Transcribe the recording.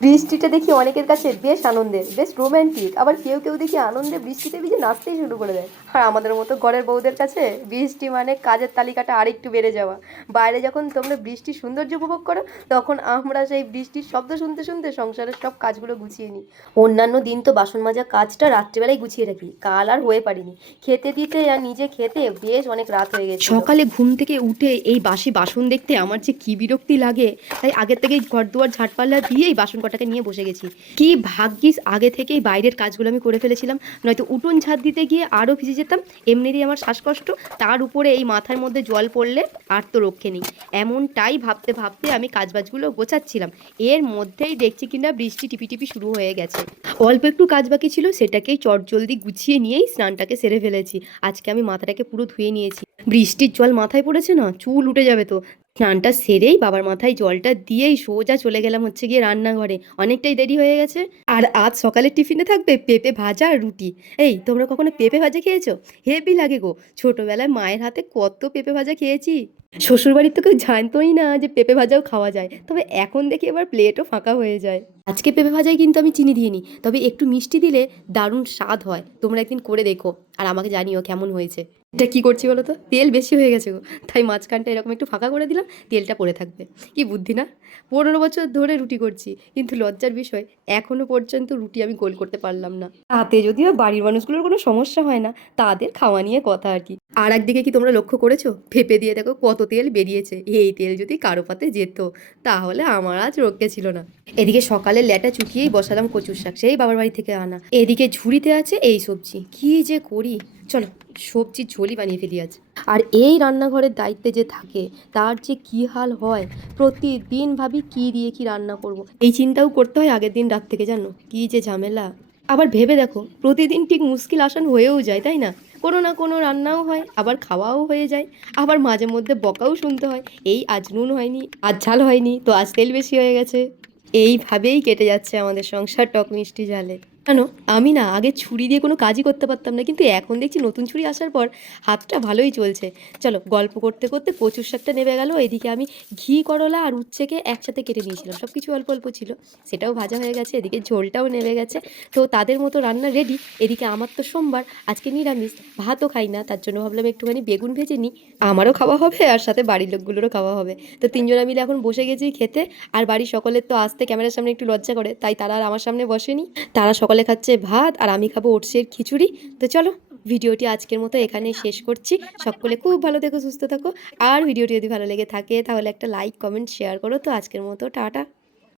বৃষ্টিটা দেখি অনেকের কাছে বেশ আনন্দের, বেশ রোম্যান্টিক, আবার কেউ কেউ দেখি আনন্দে বৃষ্টিতে ভিজে নাচতেই শুরু করে দেয়। আর আমাদের মতো ঘরের বউদের কাছে বৃষ্টি মানে কাজের তালিকাটা আরেকটু বেড়ে যাওয়া। বাইরে যখন তোমরা বৃষ্টির সৌন্দর্য উপভোগ করো, তখন আমরা সেই বৃষ্টির শব্দ শুনতে শুনতে সংসারের সব কাজগুলো গুছিয়ে নিই। অন্যান্য দিন তো বাসন মাজা কাজটা রাত্রিবেলায় গুছিয়ে রাখি, কাল আর হয়ে পারিনি। খেতে দিতে আর নিজে খেতে বেশ অনেক রাত হয়ে গেছে। সকালে ঘুম থেকে উঠে এই বাসি বাসন দেখতে আমার যে কি বিরক্তি লাগে, তাই আগের থেকেই ঘর দুয়ার ঝাড়পাল্লা দিয়েই বাসন কটাকে নিয়ে বসে গেছি। কি ভাগ্যিস আগে থেকেই বাইরের কাজগুলো আমি করে ফেলেছিলাম, নয়তো উঠোন ঝাড় দিতে গিয়ে আরও ভিজে যেতাম। এমনিতেই আমার শ্বাসকষ্ট, তার উপরে এই মাথার মধ্যে জল পড়লে আর তো রক্ষে নেই। এমনটাই ভাবতে ভাবতে আমি কাজবাজগুলো গোছাচ্ছিলাম, এর মধ্যেই দেখছি কিনা বৃষ্টি টিপি টিপি শুরু হয়ে গেছে। অল্প একটু কাজ বাকি ছিল, সেটাকেই চটজলদি গুছিয়ে নিয়েই স্নানটাকে সেরে ফেলেছি। আজকে আমি মাথাটাকে পুরো ধুয়ে নিয়েছি। বৃষ্টির জল মাথায় পড়েছে না, চুল উঠে যাবে তো। স্নানটা সেরেই বাবার মাথায় জলটা দিয়েই সোজা চলে গেলাম হচ্ছে গিয়ে রান্নাঘরে। অনেকটাই দেরি হয়ে গেছে। আর আজ সকালের টিফিনে থাকবে পেঁপে ভাজা আর রুটি। এই তোমরা কখনো পেঁপে ভাজা খেয়েছো? হেভি লাগে গো। ছোটবেলায় মায়ের হাতে কত পেঁপে ভাজা খেয়েছি। শ্বশুরবাড়ির তো কেউ জানতোই না যে পেঁপে ভাজাও খাওয়া যায়, তবে এখন দেখি এবার প্লেটও ফাঁকা হয়ে যায়। আজকে পেঁপে ভাজায় কিন্তু আমি চিনি দিইনি, তবে একটু মিষ্টি দিলে দারুণ স্বাদ হয়। তোমরা একদিন করে দেখো আর আমাকে জানিও কেমন হয়েছে। এটা কি করছি বলো তো, তেল বেশি হয়ে গেছে গো, তাই মাঝখানটা এরকম একটু ফাঁকা করে দিলাম, তেলটা পড়ে থাকবে। কি বুদ্ধি না! 15 বছর ধরে রুটি করছি, কিন্তু লজ্জার বিষয় এখনো পর্যন্ত রুটি আমি গোল করতে পারলাম না। তাতে যদিও বাড়ির মানুষগুলোর কোনো সমস্যা হয় না, তাদের খাওয়া নিয়ে কথা আর কি। আর একদিকে কি তোমরা লক্ষ্য করেছো, পেঁপে দিয়ে দেখো কত তেল বেরিয়েছে। এই তেল যদি কারো পাতে যেত, তাহলে আমার আজ রক্ষে ছিল না। এদিকে সকালে ল্যাটা চুকিয়েই বসালাম কচুর শাক, সেই বাবার বাড়ি থেকে আনা। এদিকে ঝুড়িতে আছে এই সবজি, কি যে করি। চলো সবজির ঝোলই বানিয়ে ফেলি আজ। আর এই রান্নাঘরের দায়িত্বে যে থাকে, তার যে কি হাল হয়। প্রতিদিন ভাবি কি দিয়ে কি রান্না করব, এই চিন্তাও করতে হয় আগের দিন রাত থেকে, জানো কি যে ঝামেলা। আবার ভেবে দেখো, প্রতিদিন ঠিক মুশকিল আসান হয়েও যায়, তাই না? কোনো না কোনো রান্নাও হয়, আবার খাওয়াও হয়ে যায়, আবার মাঝে মধ্যে বকাও শুনতে হয়। এই আজ নুন হয়নি, আজ ঝাল হয়নি, তো আজ তেল বেশি হয়ে গেছে। এইভাবেই কেটে যাচ্ছে আমাদের সংসার টক মিষ্টি ঝালে। জানো, আমি না আগে ছুরি দিয়ে কোনো কাজই করতে পারতাম না, কিন্তু এখন দেখছি নতুন ছুরি আসার পর হাতটা ভালোই চলছে। চলো গল্প করতে করতে কচুর শাকটা নেমে গেল। এদিকে আমি ঘি করলা আর উচ্ছেকে একসাথে কেটে নিয়েছিলাম, সব কিছু অল্প অল্প ছিল, সেটাও ভাজা হয়ে গেছে। এদিকে ঝোলটাও নেমে গেছে, তো তাদের মতো রান্না রেডি। এদিকে আমার তো সোমবার, আজকে নিরামিষ, ভাতও খাই না, তার জন্য ভাবলাম একটুখানি বেগুন ভেজে নিই, আমারও খাওয়া হবে আর সাথে বাড়ির লোকগুলোরও খাওয়া হবে। তো তিনজনা মিলে এখন বসে গেছি খেতে। আর বাড়ির সকলের তো আসতে ক্যামেরার সামনে একটু লজ্জা করে, তাই তারা আর আমার সামনে বসেনি। তারা সকালে খাচ্ছে ভাত আর আমি খাবো ওটসের খিচুড়ি। তো চলো ভিডিওটি আজকের মতো এখানেই শেষ করছি। সকলে খুব ভালো থেকো, সুস্থ থাকো। আর ভিডিওটি যদি ভালো লেগে থাকে তাহলে একটা লাইক কমেন্ট শেয়ার করো। তো আজকের মতো টাটা।